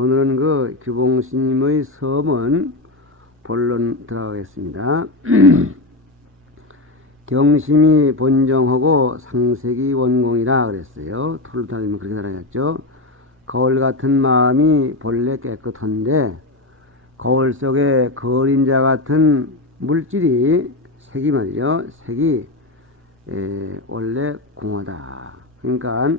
오늘은 그 규봉스님의 서문 본론 들어가겠습니다. 경심이 본정하고 상색이 원공이라 그랬어요. 토를 달리면 그렇게 달아졌죠. 거울 같은 마음이 본래 깨끗한데 거울 속에 그림자 같은 물질이 색이 말이죠. 색이 원래 공하다. 그러니까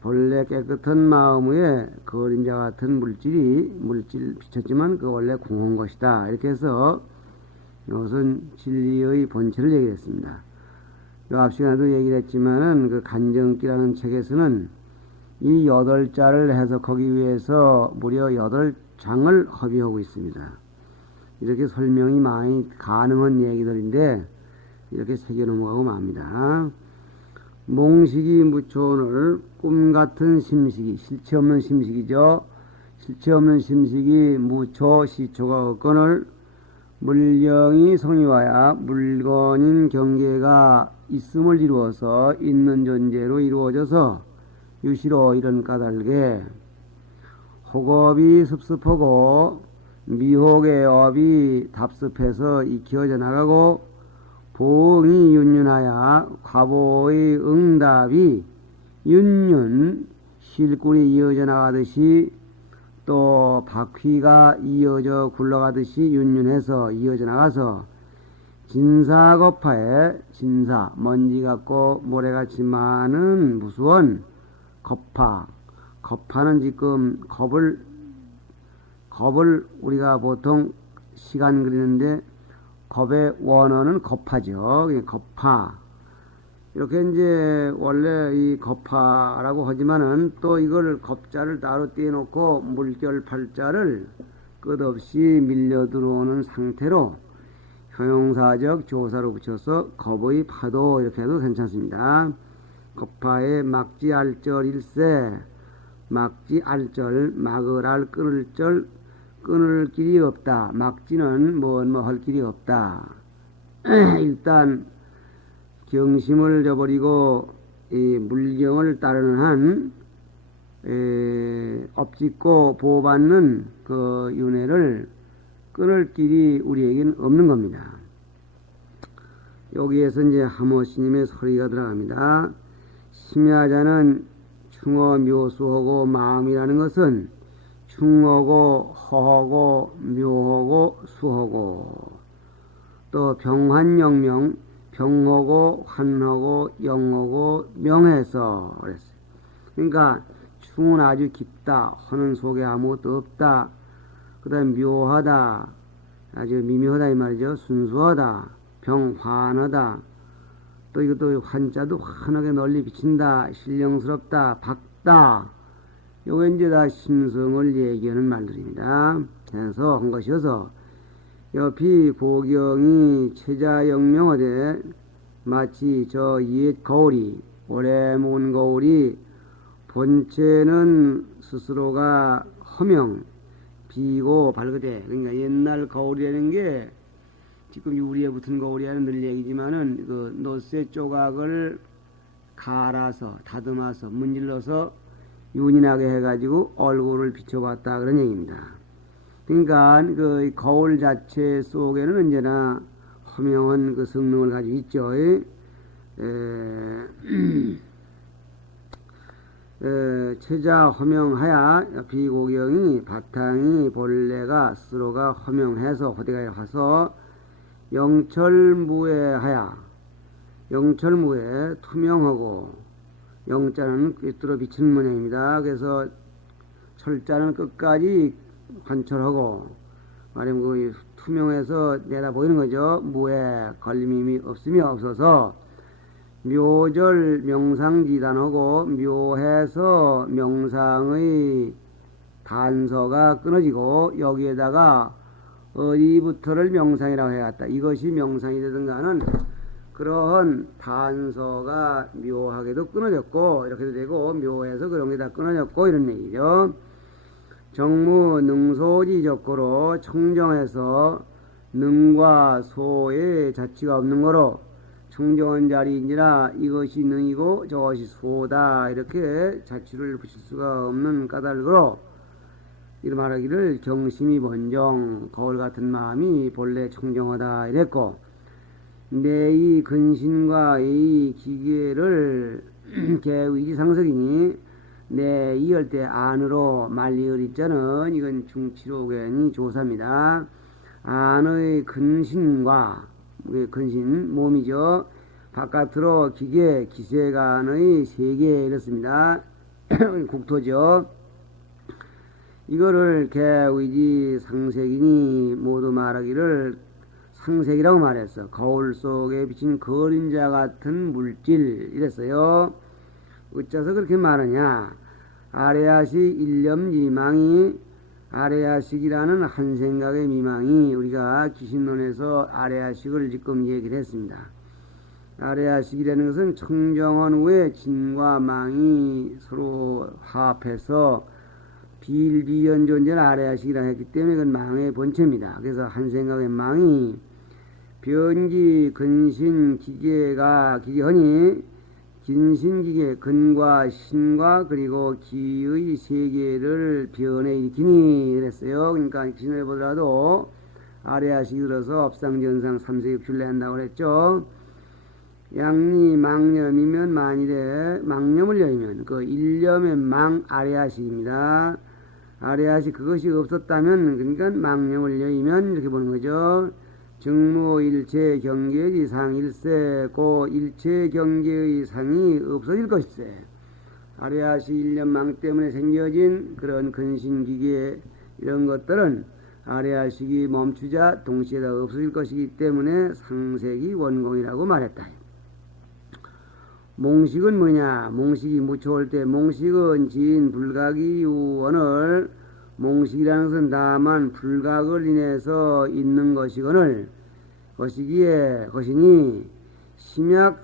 본래 깨끗한 마음 위에 그림자 같은 물질 비쳤지만 그 원래 공한 것이다. 이렇게 해서 이것은 진리의 본체를 얘기했습니다. 앞 시간에도 얘기를 했지만은 그 간정기라는 책에서는 이 8자를 해석하기 위해서 무려 8장을 허비하고 있습니다. 이렇게 설명이 많이 가능한 얘기들인데 이렇게 새겨 넘어가고 맙니다. 몽식이 무초원을 꿈같은 심식이, 실체 없는 심식이죠. 실체 없는 심식이 무초, 시초가 없거늘 물령이 성이와야 물건인 경계가 있음을 이루어서 있는 존재로 이루어져서 유시로 이런 까닭에 혹업이 습습하고 미혹의 업이 답습해서 익혀져 나가고 보응이 윤윤하여 과보의 응답이 윤윤 실꿀이 이어져 나가듯이 또 바퀴가 이어져 굴러가듯이 윤윤해서 이어져 나가서 진사겁파에 진사 먼지 같고 모래같이 많은 무수한 겁파. 겁파는 지금 겁을 우리가 보통 시간 그리는데 겁의 원어는 겁파죠. 겁파. 이렇게 이제 원래 이 겁파라고 하지만은 또 이걸 겁자를 따로 떼놓고 물결 팔자를 끝없이 밀려 들어오는 상태로 형용사적 조사로 붙여서 겁의 파도 이렇게 해도 괜찮습니다. 겁파의 막지 알절 일세 막지 알절 막을 알 끊을 절 끊을 길이 없다. 막지는 뭐 할 길이 없다. 일단 경심을 저버리고 이 물경을 따르는 한 업짓고 보호받는 그 윤회를 끊을 길이 우리에겐 없는 겁니다. 여기에서 이제 하모스님의 소리가 들어갑니다. 심야자는 충어 묘수하고 마음이라는 것은 충하고 허하고 묘하고 수하고 또 병환영명 병하고 환하고 영하고 명해서 그랬어요. 그러니까 충은 아주 깊다. 허는 속에 아무것도 없다. 그 다음에 묘하다. 아주 미묘하다 이 말이죠. 순수하다. 병환하다. 또 이것도 환자도 환하게 널리 비친다. 신령스럽다. 밝다. 요거 이제 다 심성을 얘기하는 말들입니다. 그래서 한 것이어서 옆이 고경이 체자영명하되 마치 저 옛 거울이 오래 묵은 거울이 본체는 스스로가 허명 비고 밝으되 그러니까 옛날 거울이라는 게 지금 유리에 붙은 거울이라는 늘 얘기지만은 그 노쇠 조각을 갈아서 다듬어서 문질러서 윤이 나게 해가지고 얼굴을 비춰봤다 그런 얘기입니다. 그러니까 그 거울 자체 속에는 언제나 허명한 그 성능을 가지고 있죠. 체자 허명하야 비고경이 바탕이 본래가 스스로가 허명해서 호대가 가서 영철무해하야 영철무해 투명하고 영자는 꿰뚫어 비치는 모양입니다. 그래서 철자는 끝까지 관철하고 말하면 그 투명해서 내다 보이는 거죠. 무해 걸림이 없으며 없어서 묘절 명상지단하고 묘해서 명상의 단서가 끊어지고 여기에다가 어디부터를 명상이라고 해야겠다. 이것이 명상이 되든가는 그러한 단서가 묘하게도 끊어졌고 이렇게도 되고 묘해서 그런 게 다 끊어졌고 이런 얘기죠. 정무 능소지 적고로 청정해서 능과 소의 자취가 없는 거로 청정한 자리인지라 이것이 능이고 저것이 소다 이렇게 자취를 붙일 수가 없는 까닭으로 이런 말하기를 경심이 번정 거울 같은 마음이 본래 청정하다 이랬고 내 이 근신과 이 기계를 개의지상석이니 내 이할 때 안으로 말리어리자는 이건 중치로견이 조사입니다. 안의 근신과 근신 몸이죠. 바깥으로 기계 기세간의 세계 이렇습니다. 국토죠. 이거를 개의지 상색이니 모두 말하기를 상색이라고 말했어. 거울 속에 비친 그림자 같은 물질 이랬어요. 어째서 그렇게 말하냐. 아레아식 일념 미망이 아레아식이라는 한 생각의 미망이 우리가 기신론에서 아레아식을 지금 얘기를 했습니다. 아레아식이라는 것은 청정한 후에 진과 망이 서로 화합해서 비일비연 존재는 아레아식이라 했기 때문에 그건 망의 본체입니다. 그래서 한 생각의 망이 변기 근신 기계가 기계하니 긴신기계 근과 신과 그리고 기의 세계를 변해 일으키니 그랬어요. 그러니까 기신을 보더라도 아레아식이 들어서 업상전상 삼세육출내 한다고 그랬죠. 양리 망념이면 만일에 망념을 여의면 그 일념의 망 아레아식입니다. 아레아식 그것이 없었다면 그러니까 망념을 여의면 이렇게 보는 거죠. 증무 일체 경계의 상일세 고 일체 경계의 상이 없어질 것일세. 아레아식 일념망 때문에 생겨진 그런 근신기계 이런 것들은 아레아식이 멈추자 동시에 다 없어질 것이기 때문에 상색이 원공이라고 말했다. 몽식은 뭐냐? 몽식이 무초할 때 몽식은 지인 불각이 원을 몽식이라는 것은 다만 불각을 인해서 있는 것이거늘 것이니 심약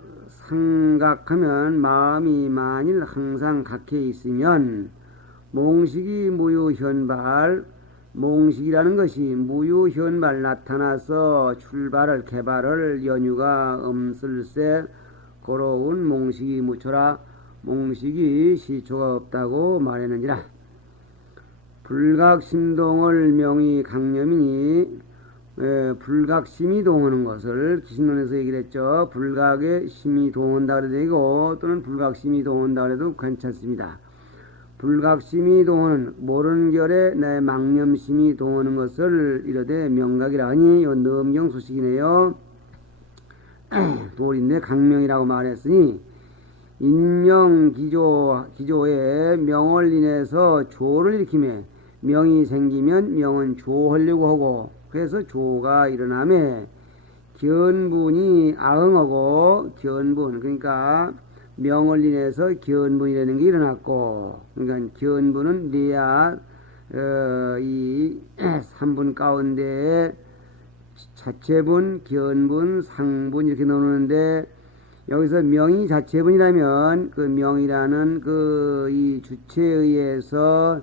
상각하면 마음이 만일 항상 각해 있으면 몽식이 무유현발 몽식이라는 것이 무유현발 나타나서 출발을 개발을 연유가 없을세 고로운 몽식이 무초라 몽식이 시초가 없다고 말했는지라. 불각심동을 명의 강념이니 불각심이 동하는 것을 기신론에서 얘기를 했죠. 불각에 심이 동한다 그래도 되고 또는 불각심이 동한다 그래도 괜찮습니다. 불각심이 동하는 모르는 결에 내 망념심이 동하는 것을 이르되 명각이라 하니 이 넘경 소식이네요. 돌인데 강명이라고 말했으니 인명 기조에 명을 인해서 조를 일으키며 명이 생기면 명은 조하려고 하고 그래서 조가 일어나며 견분이 아흥하고 견분 그러니까 명을 인해서 견분이라는 게 일어났고 그러니까 견분은 내야 이 3분 가운데 자체분, 견분, 상분 이렇게 나오는데 여기서 명이 자체분이라면 그 명이라는 그 이 주체에 의해서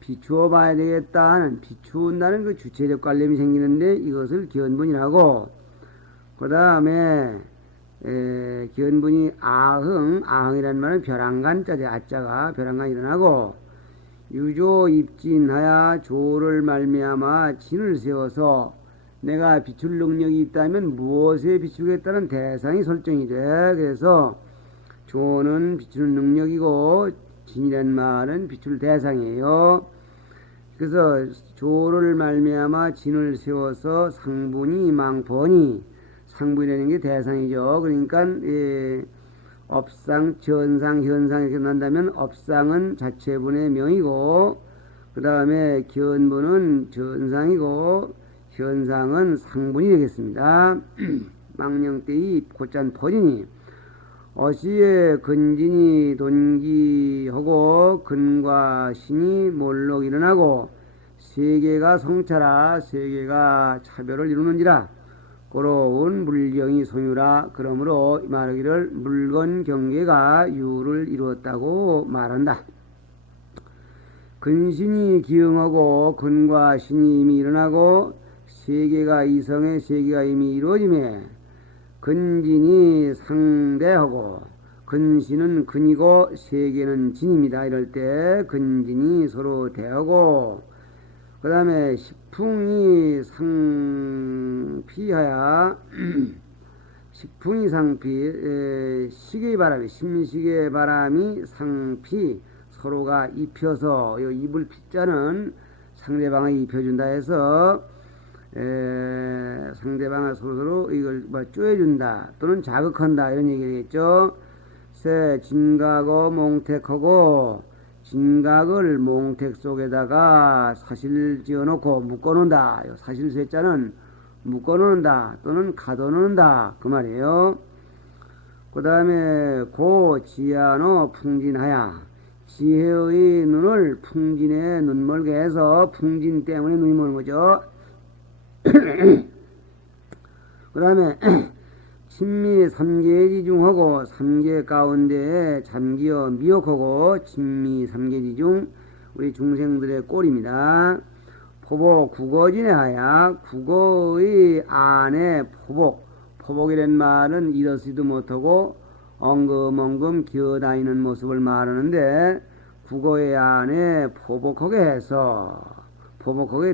비추어 봐야 되겠다 하는 비추는다는 그 주체적 관념이 생기는데 이것을 견분이라고 그 다음에 견분이 아흥이라는 말은 벼랑간 자재 아자가 벼랑간 일어나고 유조 입진하여 조를 말미암아 진을 세워서 내가 비출 능력이 있다면 무엇에 비추겠다는 대상이 설정이 돼. 그래서 조는 비추는 능력이고 진이란 말은 비출 대상이에요. 그래서 조를 말미암아 진을 세워서 상분이 망본이 상분이라는 게 대상이죠. 그러니까 업상, 전상, 현상 이렇게 난다면 업상은 자체분의 명이고 그 다음에 견분은 전상이고 현상은 상분이 되겠습니다. 망령때의 곧잔 퍼지니 어시에 근진이 돈기하고 근과 신이 몰록 일어나고 세계가 성찰하 세계가 차별을 이루는지라 고로운 물경이 소유라. 그러므로 말하기를 물건 경계가 유를 이루었다고 말한다. 근신이 기응하고 근과 신이 이미 일어나고 세계가 이성의 세계가 이미 이루어지며 근진이 상대하고 근신은 근이고 세계는 진입니다. 이럴 때 근진이 서로 대하고 그 다음에 식풍이 상피하야 식풍이 상피 시계의 바람이 심시계의 바람이 상피 서로가 입혀서 입을 핏자는 상대방을 입혀준다 해서 상대방을 서로서로 이걸 쪼여준다 또는 자극한다 이런 얘기겠죠. 세 진각어 몽택하고 진각을 몽택 속에다가 사실 지어놓고 묶어놓는다. 사실 쇠자는 묶어놓는다 또는 가둬놓는다 그 말이에요. 그 다음에 고 지하노 풍진하야 지혜의 눈을 풍진에 눈멀게 해서 풍진 때문에 눈이 머는 거죠. 그 다음에 친미 삼계지중하고 삼계 가운데에 잠기어 미혹하고 친미 삼계지중 우리 중생들의 꼴입니다. 포복 국어진에 하야 국어의 안에 포복이란 말은 이렇지도 못하고 엉금엉금 기어다니는 모습을 말하는데 국어의 안에 포복하게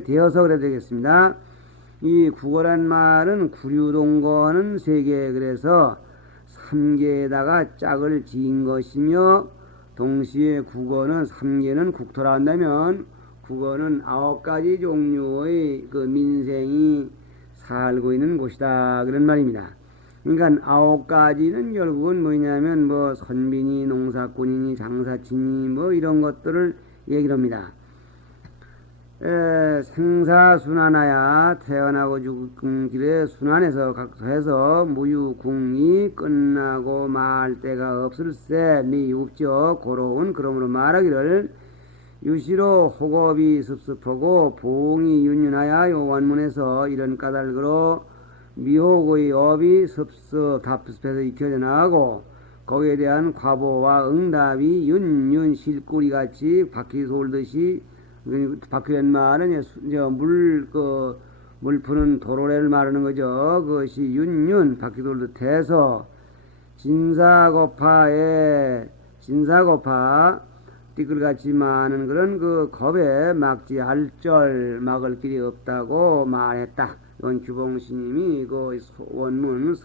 되어서 그래야 되겠습니다. 이 국어란 말은 구류동거하는 세계 그래서 3개에다가 짝을 지은 것이며 동시에 국어는 3개는 국토라 한다면 국어는 9가지 종류의 그 민생이 살고 있는 곳이다 그런 말입니다. 그러니까 9가지는 결국은 뭐냐면 선비니 농사꾼이니 장사치니 이런 것들을 얘기를 합니다. 생사순환하야 태어나고 죽은 길에 순환해서 해서 무유궁이 끝나고 말 때가 없을세 미 없죠. 고로운 그러므로 말하기를 유시로 호겁이 습습하고 보응이 윤윤하야 요 원문에서 이런 까닭으로 미혹의 업이 습습 답습해서 익혀져 나가고 거기에 대한 과보와 응답이 윤윤 실꾸리같이 바퀴 돌듯이 바퀴란 말은 물 푸는 도로래를 말하는 거죠. 그것이 윤윤 바퀴 돌듯 해서 진사고파 띠끌같이 많은 그런 그 겁에 막지 알절 막을 길이 없다고 말했다. 이건 규봉스님이 그 원문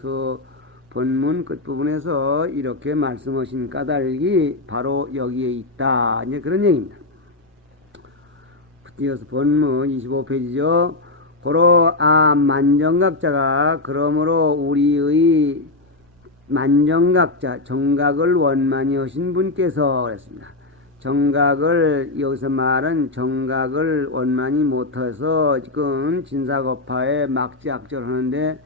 본문 끝부분에서 이렇게 말씀하신 까닭이 바로 여기에 있다. 이제 그런 얘기입니다. 이어서 본문 25페이지죠. 고로 만정각자가 그러므로 우리의 만정각자 정각을 원만히 하신 분께서 그랬습니다. 정각을 여기서 말은 정각을 원만히 못해서 지금 진사거파에 막지악절하는데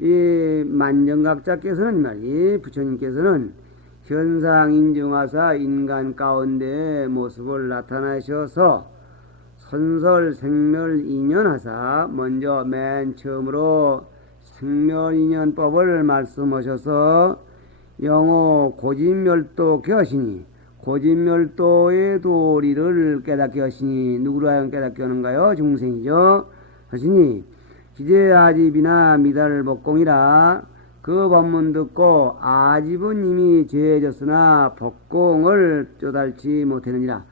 이 만정각자께서는 말이 부처님께서는 현상 인증하사 인간 가운데 모습을 나타나셔서 선설 생멸 인연하사 먼저 맨 처음으로 생멸 인연법을 말씀하셔서 영호 고진멸도 겨시니 고진멸도의 도리를 깨닫게 하시니 누구로 하여금 깨닫게 하는가요? 중생이죠. 하시니 기재아집이나 미달 법공이라 그 법문 듣고 아집은 이미 죄졌으나 법공을 쪼달지 못했느니라.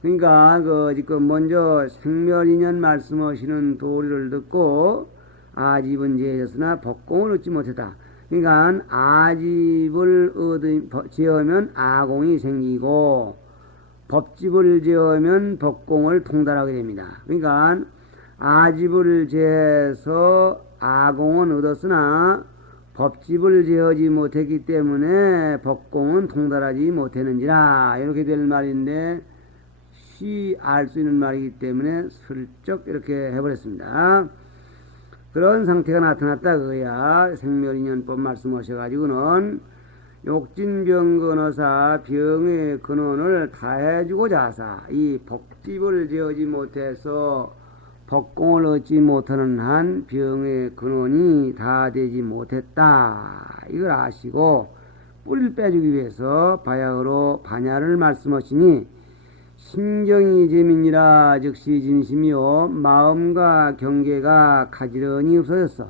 그러니까 지금 먼저 생멸인연 말씀하시는 도리를 듣고 아집은 죄졌으나 법공을 얻지 못했다. 그러니까 아집을 제하면 아공이 생기고 법집을 제하면 법공을 통달하게 됩니다. 그러니까 아집을 제해서 아공은 얻었으나 법집을 제하지 못했기 때문에 법공은 통달하지 못했는지라 이렇게 될 말인데 알 수 있는 말이기 때문에 슬쩍 이렇게 해버렸습니다. 그런 상태가 나타났다 그거야. 생멸인연법 말씀하셔가지고는 욕진병근어사 병의 근원을 다 해주고자 하사 이 법집을 지어지 못해서 법공을 얻지 못하는 한 병의 근원이 다 되지 못했다. 이걸 아시고 뿌리를 빼주기 위해서 바야흐로 반야를 말씀하시니 심경이 재민이라 즉시 진심이요 마음과 경계가 가지런히 없어졌어.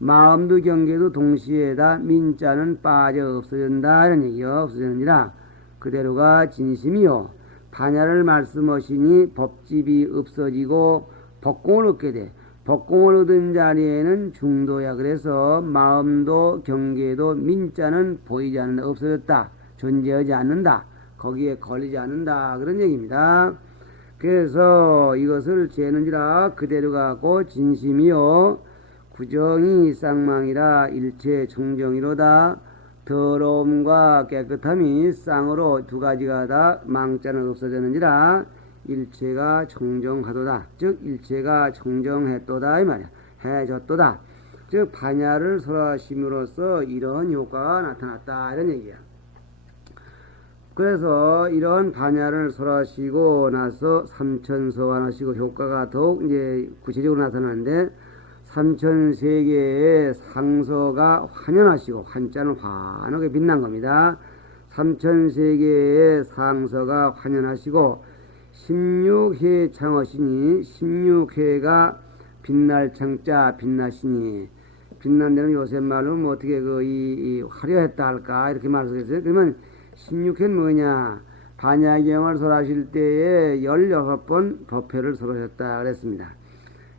마음도 경계도 동시에 다 민자는 빠져 없어진다 이런 얘기요. 없어졌느니라 그대로가 진심이요 반야를 말씀하시니 법집이 없어지고 법공을 얻게 돼. 법공을 얻은 자리에는 중도야. 그래서 마음도 경계도 민자는 보이지 않는다. 없어졌다. 존재하지 않는다. 거기에 걸리지 않는다. 그런 얘기입니다. 그래서 이것을 죄는지라 그대로 가고 진심이요 구정이 쌍망이라 일체 청정이로다. 더러움과 깨끗함이 쌍으로 두 가지가 다 망자는 없어졌는지라 일체가 청정하도다. 즉 일체가 청정했도다 이 말이야. 해졌도다. 즉 반야를 설하심으로써 이런 효과가 나타났다 이런 얘기야. 그래서 이런 반야를 설하시고 나서 삼천서환하시고 효과가 더욱 이제 구체적으로 나타나는데 삼천세계의 상서가 환연하시고 환자는 환하게 빛난 겁니다. 삼천세계의 상서가 환연하시고 16회 창하시니 16회가 빛날 창자 빛나시니 빛난 데는 요새 말로 뭐 어떻게 이 화려했다 할까 이렇게 말씀하셨어요. 그러면 16회는 뭐냐? 반야경을 설하실 때에 16번 법회를 설하셨다 그랬습니다.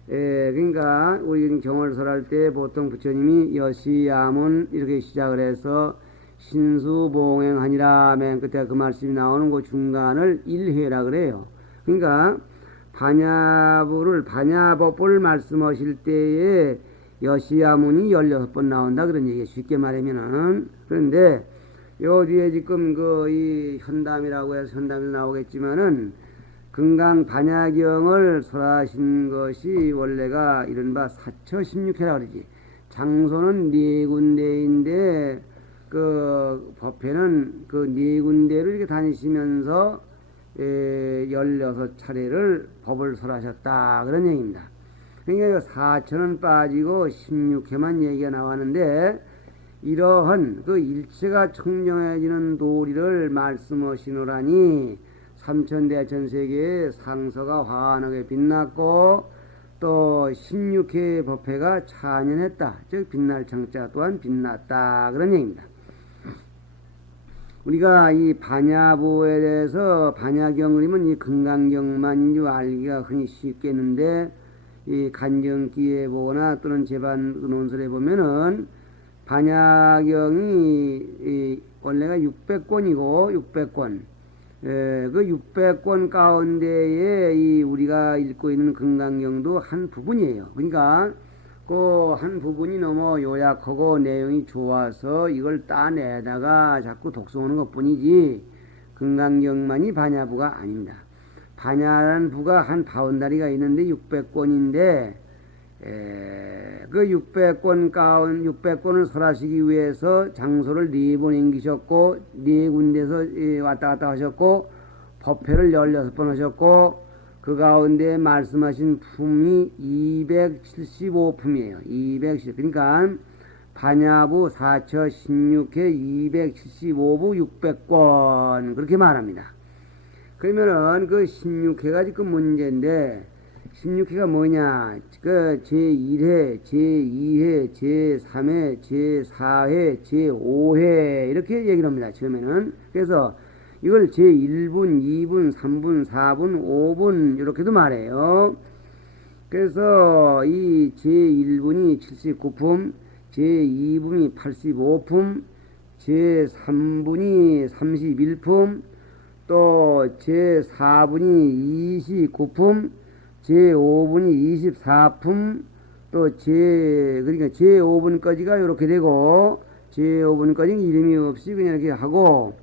그러니까 우리 경을 설할 때 보통 부처님이 여시야문 이렇게 시작을 해서 신수봉행하니라 맨 끝에 그 말씀이 나오는 그 중간을 일회라 그래요. 그러니까 반야법을 말씀하실 때에 여시야문이 16번 나온다 그런 얘기예요. 쉽게 말하면은. 그런데 요 뒤에 지금 이 현담이라고 해서 현담이 나오겠지만은 금강 반야경을 설하신 것이 원래가 이른바 사처 16회라 그러지. 장소는 네 군데인데 그 법회는 그 네 군데를 이렇게 다니시면서 16차례를 법을 설하셨다 그런 얘기입니다. 그러니까 4천은 빠지고 16회만 얘기가 나왔는데 이러한 그 일체가 청정해지는 도리를 말씀하시노라니 삼천대천세계의 상서가 환하게 빛났고 또 16회 법회가 찬연했다. 즉 빛날 창자 또한 빛났다. 그런 얘기입니다. 우리가 이 반야부에 대해서 반야경 그리면 이 금강경만 알기가 흔히 쉽겠는데 이 간정기에 보거나 또는 제반 논설에 보면은 반야경이 원래가 600권이고 600권 그 600권 가운데에 이 우리가 읽고 있는 금강경도 한 부분이에요. 그러니까 그 한 부분이 너무 요약하고 내용이 좋아서 이걸 따내다가 자꾸 독송하는 것 뿐이지 금강경만이 반야부가 아닙니다. 반야라는 부가 한 50다리가 있는데 600권인데 그 600권을 설하시기 위해서 장소를 4번 옮기셨고 4군데서 왔다 갔다 하셨고 법회를 16번 하셨고 그 가운데 말씀하신 품이 275품이에요. 270. 그러니까 반야부 4처 16회 275부 600권 그렇게 말합니다. 그러면은 그 16회가 지금 문제인데 16회가 뭐냐? 그 제1회, 제2회, 제3회, 제4회, 제5회 이렇게 얘기를 합니다. 처음에는. 그래서 이걸 제1분, 2분, 3분, 4분, 5분 이렇게도 말해요. 그래서 이 제1분이 79품, 제2분이 85품, 제3분이 31품, 또 제4분이 29품, 제5분이 24품, 또 그러니까 제5분까지가 이렇게 되고, 제5분까지는 이름이 없이 그냥 이렇게 하고,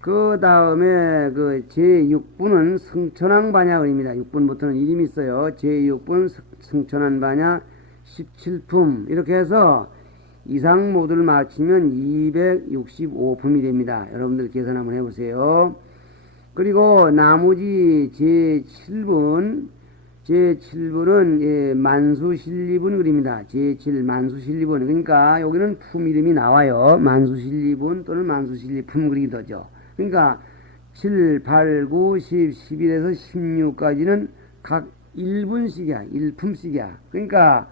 그 다음에 그 제6분은 승천왕 반야입니다. 6분부터는 이름이 있어요. 제6분 승천왕 반야 17품. 이렇게 해서 이상 모두를 맞추면 265품이 됩니다. 여러분들 계산 한번 해보세요. 그리고 나머지 제7분은 만수실리분 그립니다. 제7 만수실리분. 그러니까 여기는 품 이름이 나와요. 만수실리분 또는 만수실리품 그리기도죠. 그러니까 7, 8, 9, 10, 11에서 16까지는 각 1분씩이야. 1품씩이야. 그러니까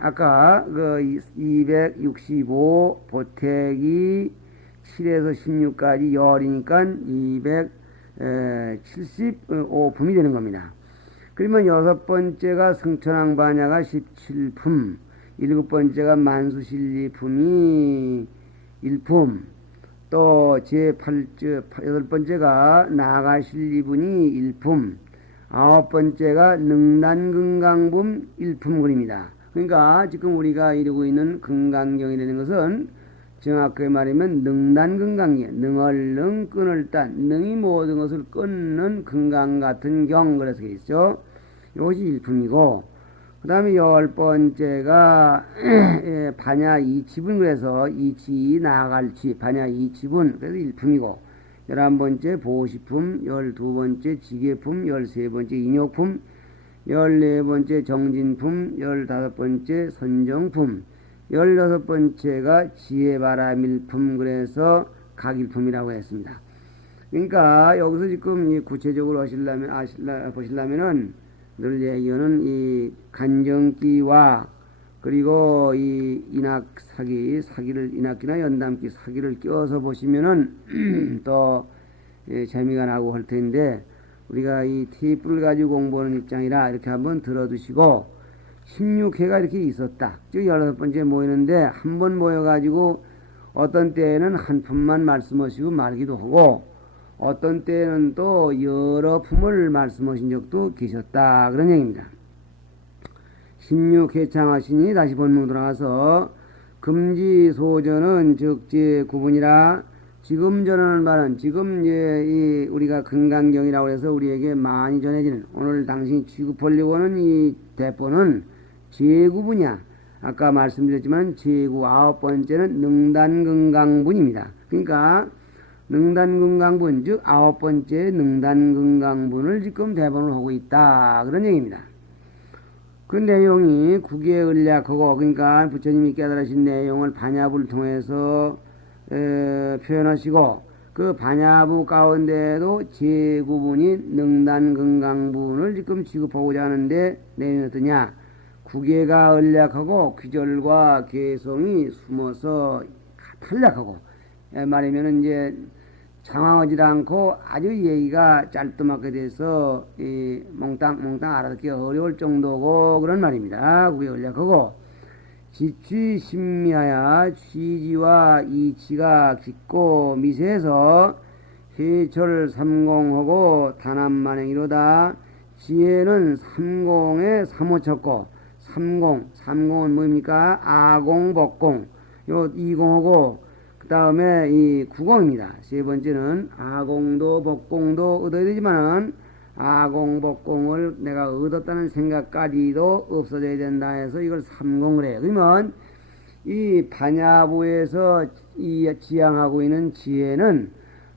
아까 그 265 보태기 7에서 16까지 열이니까 275품이 되는 겁니다. 그러면 여섯 번째가 승천왕반야가 17품, 일곱 번째가 만수실리품이 1품, 또 여덟 번째가 나가실리분이 1품, 아홉 번째가 능단금강품 1품근입니다. 그러니까 지금 우리가 이루고 있는 금강경이라는 것은 정확하게 말하면 능단금강이에요. 능을 능, 끈을 딴, 능이 모든 것을 끊는 금강 같은 경, 그래서 있죠. 이것이 1품이고, 그 다음에 열 번째가 반야 이치분, 그래서 이치 나갈치 반야 이치분, 그래서 1품이고, 11번째 보시품, 12번째 지게품, 13번째 인욕품, 14번째 정진품, 15번째 선정품, 16번째가 지혜바라밀품, 그래서 각일품이라고 했습니다. 그러니까 여기서 지금 구체적으로 보시려면은 늘 얘기하는 이 간정기와 그리고 이 인학기나 연담기 사기를 껴서 보시면은 또 재미가 나고 할 텐데, 우리가 이 테이프를 가지고 공부하는 입장이라 이렇게 한번 들어두시고, 16회가 이렇게 있었다. 즉 16번째 모이는데 한 번 모여가지고 어떤 때에는 한 품만 말씀하시고 말기도 하고, 어떤 때는 또 여러 품을 말씀하신 적도 계셨다, 그런 얘기입니다. 16회 창하시니 다시 본문 들어가서 금지소전은 적재 구분이라 지금 전하는 바는, 지금 이 우리가 금강경이라고 해서 우리에게 많이 전해지는, 오늘 당신이 취급하려고 하는 이 대본은 제구분이야. 아까 말씀드렸지만 제구 아홉 번째는 능단금강분입니다. 그러니까 능단금강분, 즉 아홉 번째 능단금강분을 지금 대본을 하고 있다, 그런 얘기입니다. 그 내용이 국외의략하고, 그러니까 부처님이 깨달으신 내용을 반야부를 통해서 표현하시고, 그 반야부 가운데에도 제9분이 능단금강분을 지금 취급하고자 하는데, 내용이 어떠냐? 국외가 의략하고 귀절과 개성이 숨어서 탈락하고, 말하면 이제 장황하지 않고 아주 얘기가 짧도막하게 돼서 몽땅 알아듣기 어려울 정도고, 그런 말입니다. 그게 의략하고 지취 심미하여 취지와 이치가 깊고 미세해서 해철 삼공하고 단합만행이로다. 지혜는 삼공에 삼오쳤고, 삼공은 뭡니까? 아공, 복공, 요 이공하고 그 다음에 이 구공입니다. 세 번째는 아공도 복공도 얻어야 되지만은 아공, 복공을 내가 얻었다는 생각까지도 없어져야 된다 해서 이걸 삼공을 해요. 그러면 이 반야부에서 이 지향하고 있는 지혜는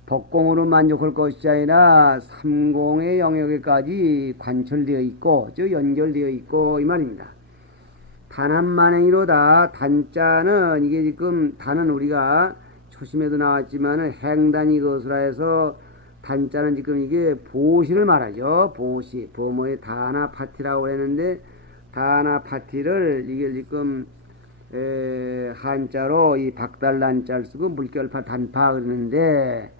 복공으로 만족할 것이 아니라 삼공의 영역에까지 관철되어 있고, 즉 연결되어 있고, 이 말입니다. 단합만행이로다. 단자는 이게 지금 단은 우리가 초심에도 나왔지만은 행단이 것으로 해서 단자는 지금 이게 보시를 말하죠. 보시, 범어의 다나파티라고 했는데, 다나파티를 이게 지금 한자로 이 박달난자를 쓰고 물결파 단파 그러는데,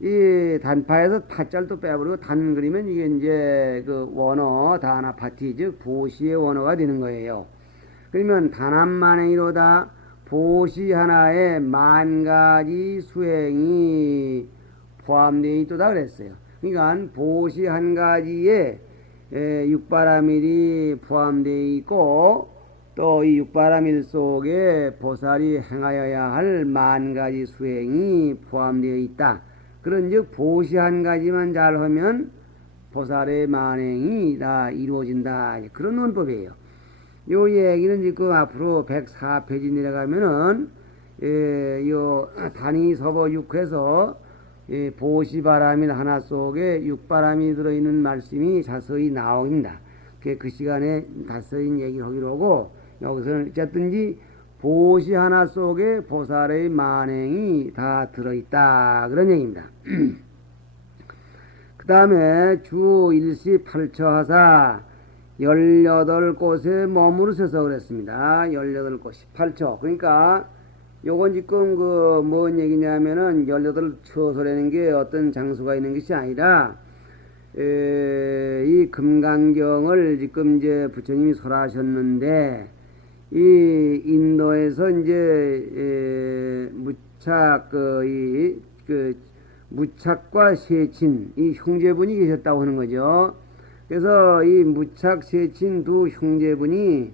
이 단파에서 타자를 또 빼버리고 단 그리면 이게 이제 그 원어 다나파티, 즉 보시의 원어가 되는 거예요. 그러면 단합만행이로다. 보시 하나에 만 가지 수행이 포함되어 있다 그랬어요. 그러니까 보시 한 가지에 육바라밀이 포함되어 있고, 또 이 육바라밀 속에 보살이 행하여야 할 만 가지 수행이 포함되어 있다. 그런즉 보시 한 가지만 잘하면 보살의 만행이 다 이루어진다, 그런 논법이에요. 요 얘기는 지금 앞으로 104페이지 내려가면은 요 단위 서보 6에서 보시바라밀 하나 속에 육바람이 들어있는 말씀이 자세히 나옵니다. 그 시간에 자세히 얘기를 하기로 하고, 여기서는 어쨌든지 보시 하나 속에 보살의 만행이 다 들어있다, 그런 얘기입니다. 그 다음에 주 일시 8처 하사 18곳에 머무르셔서 그랬습니다. 18곳 18처. 그러니까 요건 지금 그 뭔 얘기냐면은 18처소라는 게 어떤 장소가 있는 것이 아니라 이 금강경을 지금 이제 부처님이 설하셨는데, 이 인도에서 이제 무착 무착과 세친 이 형제분이 계셨다고 하는 거죠. 그래서 이 무착 세친 두 형제분이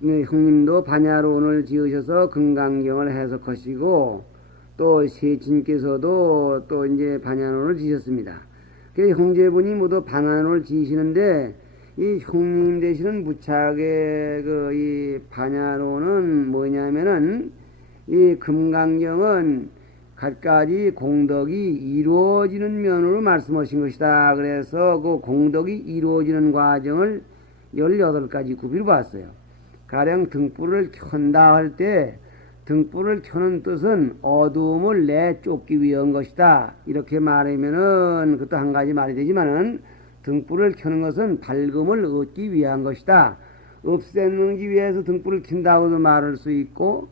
형님도 반야론을 지으셔서 금강경을 해석하시고 또 세친께서도 또 이제 반야론을 지으셨습니다. 그 형제분이 모두 반야론을 지으시는데 이 형님 되시는 무착의 이 반야론은 뭐냐면은 이 금강경은 갖가지 공덕이 이루어지는 면으로 말씀하신 것이다. 그래서 그 공덕이 이루어지는 과정을 18가지 구비로 봤어요. 가령 등불을 켠다 할 때 등불을 켜는 뜻은 어두움을 내쫓기 위한 것이다. 이렇게 말하면은 그것도 한 가지 말이 되지만은 등불을 켜는 것은 밝음을 얻기 위한 것이다. 없애는기 위해서 등불을 켠다고도 말할 수 있고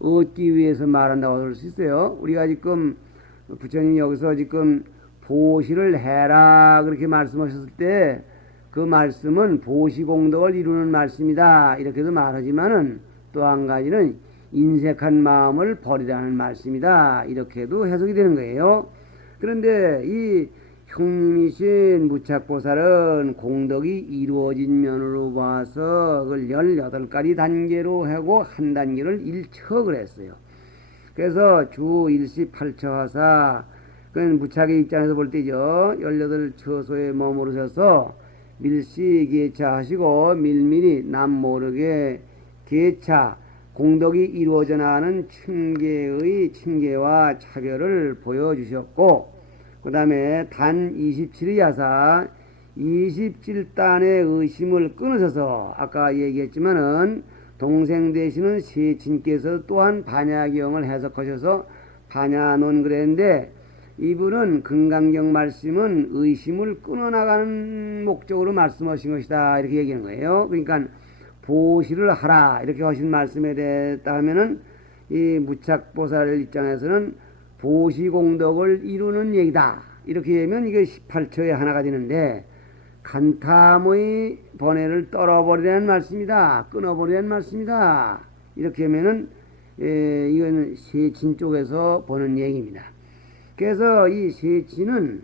얻기 위해서 말한다고 할 수 있어요. 우리가 지금 부처님이 여기서 지금 보시를 해라 그렇게 말씀하셨을 때 그 말씀은 보시공덕을 이루는 말씀이다 이렇게도 말하지만은 또 한 가지는 인색한 마음을 버리라는 말씀이다 이렇게도 해석이 되는 거예요. 그런데 이 형님이신 무착보살은 공덕이 이루어진 면으로 봐서 그걸 18가지 단계로 하고 한 단계를 일척을 했어요. 그래서 주 일시 8처하사 그건 무착의 입장에서 볼 때죠. 18처소에 머무르셔서 밀시 계차하시고 밀밀히 남 모르게 계차 공덕이 이루어져 나가는 층계와 차별을 보여주셨고 그 다음에 단 27의 야사 27단의 의심을 끊으셔서 아까 얘기했지만은 동생 되시는 세친께서 또한 반야경을 해석하셔서 반야논 그랬는데 이분은 금강경 말씀은 의심을 끊어나가는 목적으로 말씀하신 것이다 이렇게 얘기하는 거예요. 그러니까 보시를 하라 이렇게 하신 말씀에 대했다 하면은 이 무착보살 입장에서는 보시공덕을 이루는 얘기다 이렇게 하면 이게 18처의 하나가 되는데 간탐의 번뇌를 떨어버리라는 말씀이다 끊어버리라는 말씀이다 이렇게 하면은 이건 세친 쪽에서 보는 얘기입니다. 그래서 이 세친은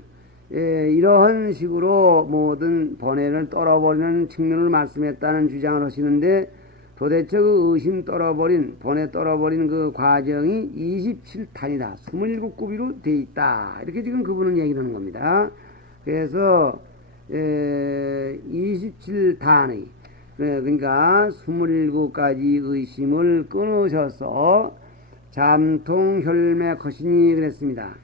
이러한 식으로 모든 번뇌를 떨어버리는 측면을 말씀했다는 주장을 하시는데 도대체 그 의심 떨어버린 번뇌 떨어버린 그 과정이 27탄이다 27구비로 돼 있다 이렇게 지금 그분은 얘기를 하는 겁니다. 그래서 27단의 그러니까 27가지 의심을 끊으셔서 잠통혈맥하시니 그랬습니다.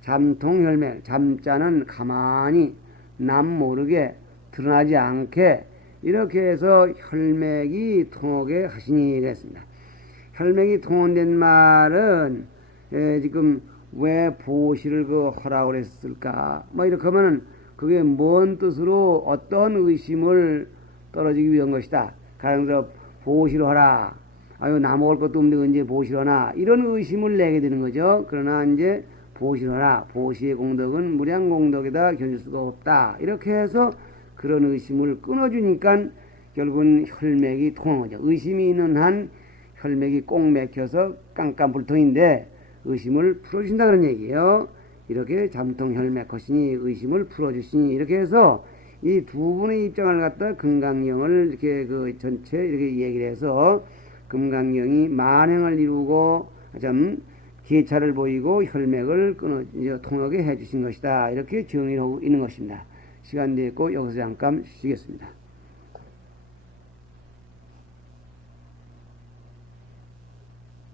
잠통혈맥 잠자는 가만히 남 모르게 드러나지 않게 이렇게 해서 혈맥이 통하게 하시니 그랬습니다. 혈맥이 통한된 말은 지금 왜 보시를 하라고 그랬을까 뭐 이렇게 하면은 그게 뭔 뜻으로 어떤 의심을 떨어지기 위한 것이다. 가령 들어 보시를 하라 아유 나 먹을 것도 없는데 언제 보시를 하나 이런 의심을 내게 되는 거죠. 그러나 이제 보시를 하라 보시의 공덕은 무량공덕에다 견줄 수가 없다 이렇게 해서 그런 의심을 끊어주니까 결국은 혈맥이 통한 거죠. 의심이 있는 한 혈맥이 꼭 맥혀서 깜깜불통인데 의심을 풀어주신다 그런 얘기예요. 이렇게 잠통혈맥하시니 의심을 풀어주시니 이렇게 해서 이 두 분의 입장을 갖다 금강경을 이렇게 그 전체 이렇게 얘기를 해서 금강경이 만행을 이루고 좀 기차를 보이고 혈맥을 끊어 통하게 해주신 것이다 이렇게 정의를 하고 있는 것입니다. 시간 됐고 여기서 잠깐 쉬겠습니다.